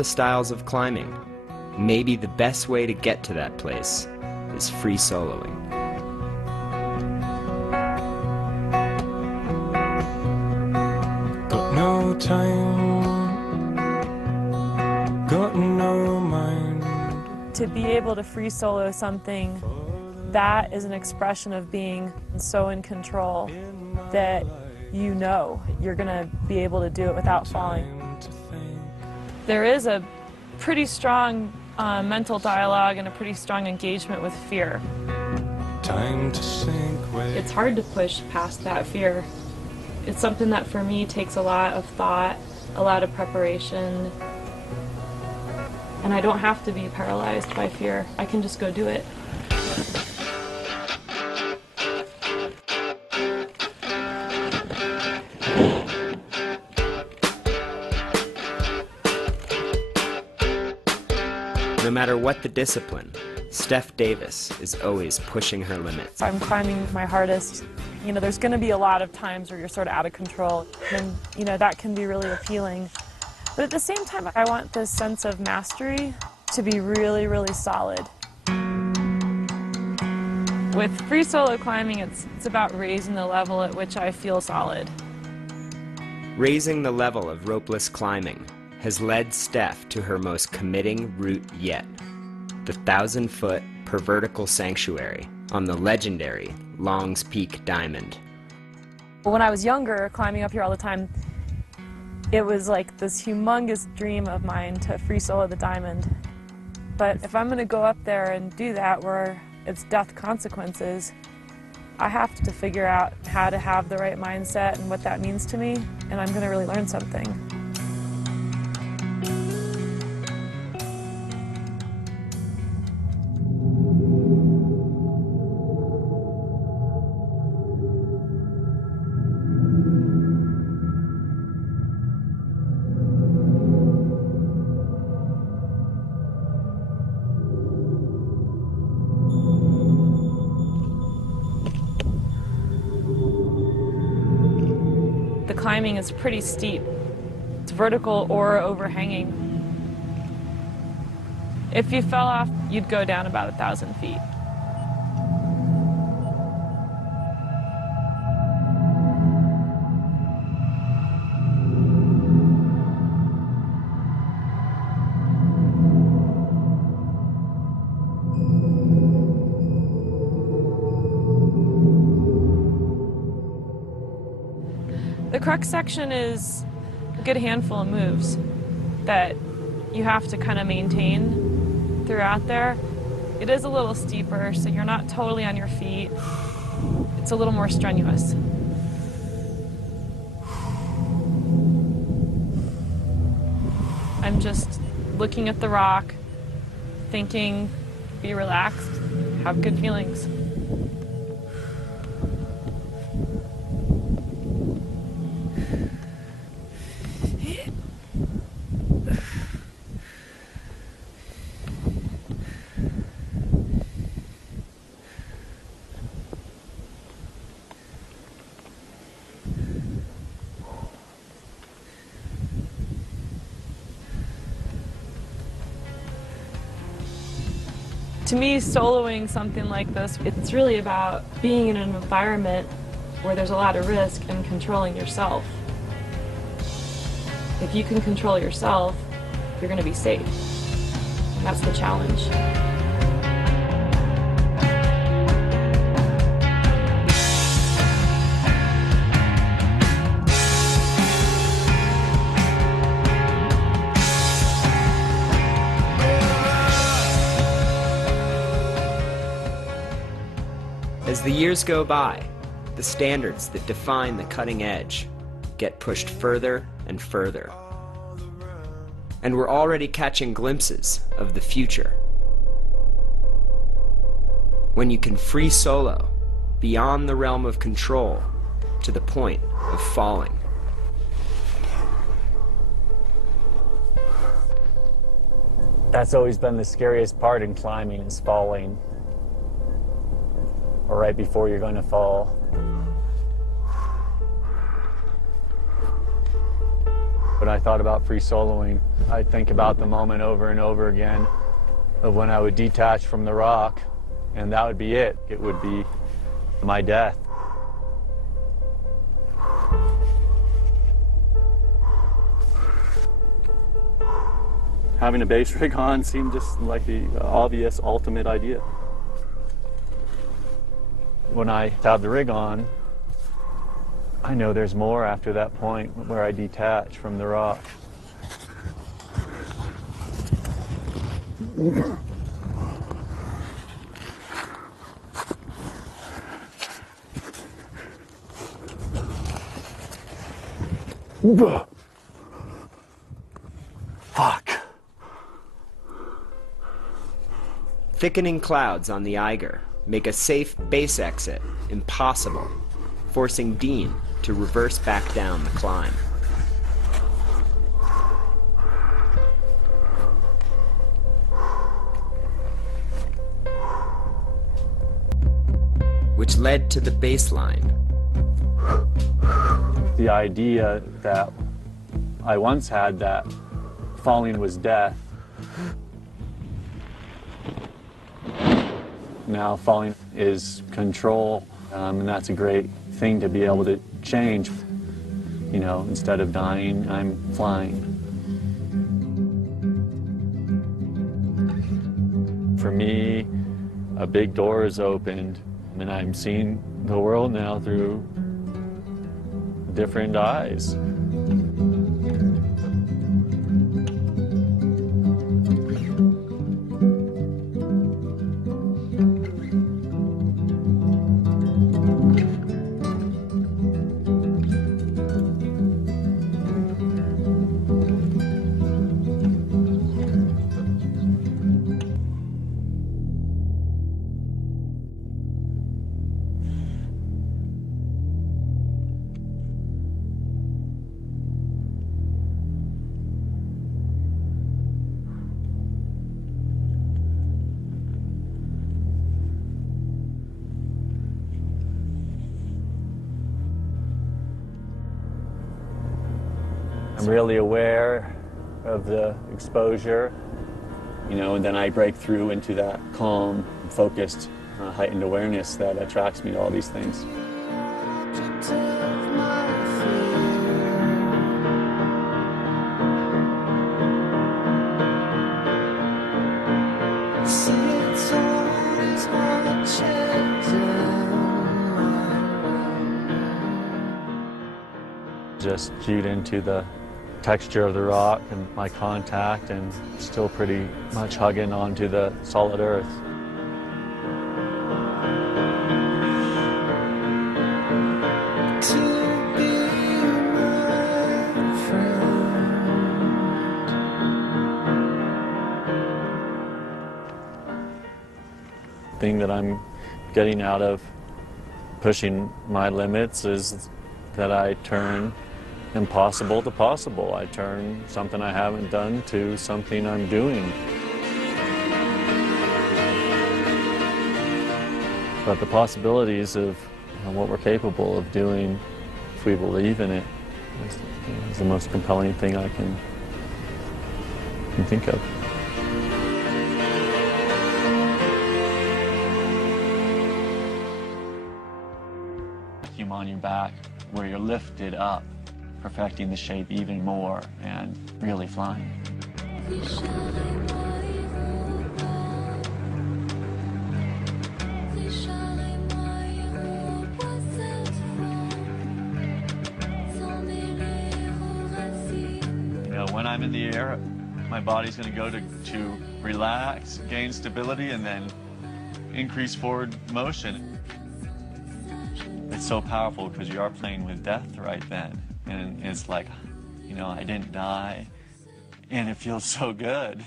The styles of climbing. Maybe the best way to get to that place is free soloing. Got no time, got no mind. To be able to free solo something, that is an expression of being so in control that you know you're going to be able to do it without falling. There is a pretty strong mental dialogue and a pretty strong engagement with fear. Time to sink with. It's hard to push past that fear. It's something that for me takes a lot of thought, a lot of preparation, and I don't have to be paralyzed by fear. I can just go do it. No matter what the discipline, Steph Davis is always pushing her limits. I'm climbing my hardest. You know, there's going to be a lot of times where you're sort of out of control, and you know, that can be really appealing. But at the same time, I want this sense of mastery to be really, really solid. With free solo climbing, it's about raising the level at which I feel solid. Raising the level of ropeless climbing has led Steph to her most committing route yet, the 1,000-foot per vertical sanctuary on the legendary Long's Peak Diamond. When I was younger, climbing up here all the time, it was like this humongous dream of mine to free solo the diamond. But if I'm going to go up there and do that where it's death consequences, I have to figure out how to have the right mindset and what that means to me, and I'm going to really learn something. The climbing is pretty steep. It's vertical or overhanging. If you fell off, you'd go down about 1,000 feet. The crux section is a good handful of moves that you have to kind of maintain throughout there. It is a little steeper, so you're not totally on your feet. It's a little more strenuous. I'm just looking at the rock, thinking, be relaxed, have good feelings. To me, soloing something like this, it's really about being in an environment where there's a lot of risk and controlling yourself. If you can control yourself, you're going to be safe. And that's the challenge. As the years go by, the standards that define the cutting edge get pushed further and further. And we're already catching glimpses of the future. When you can free solo beyond the realm of control to the point of falling. That's always been the scariest part in climbing, is falling. Or right before you're going to fall. When I thought about free soloing, I'd think about the moment over and over again of when I would detach from the rock, and that would be it. It would be my death. Having a base rig on seemed just like the obvious ultimate idea. When I have the rig on, I know there's more after that point where I detach from the rock. Fuck. Thickening clouds on the Eiger make a safe base exit impossible, forcing Dean to reverse back down the climb. Which led to the baseline. The idea that I once had that falling was death. Now falling is control, and that's a great thing to be able to change. You know, instead of dying, I'm flying. For me, a big door is opened, and I'm seeing the world now through different eyes. I'm really aware of the exposure, you know, and then I break through into that calm, focused, heightened awareness that attracts me to all these things. Just cued into the texture of the rock and my contact, and still pretty much hugging onto the solid earth. The thing that I'm getting out of pushing my limits is that I turn impossible to possible. I turn something I haven't done to something I'm doing. But the possibilities of what we're capable of doing if we believe in it is the most compelling thing I can think of. Vacuum on your back where you're lifted up, perfecting the shape even more and really flying. You know, when I'm in the air, my body's going to go to relax, gain stability, and then increase forward motion. It's so powerful because you are playing with death right then. And it's like, you know, I didn't die, and it feels so good.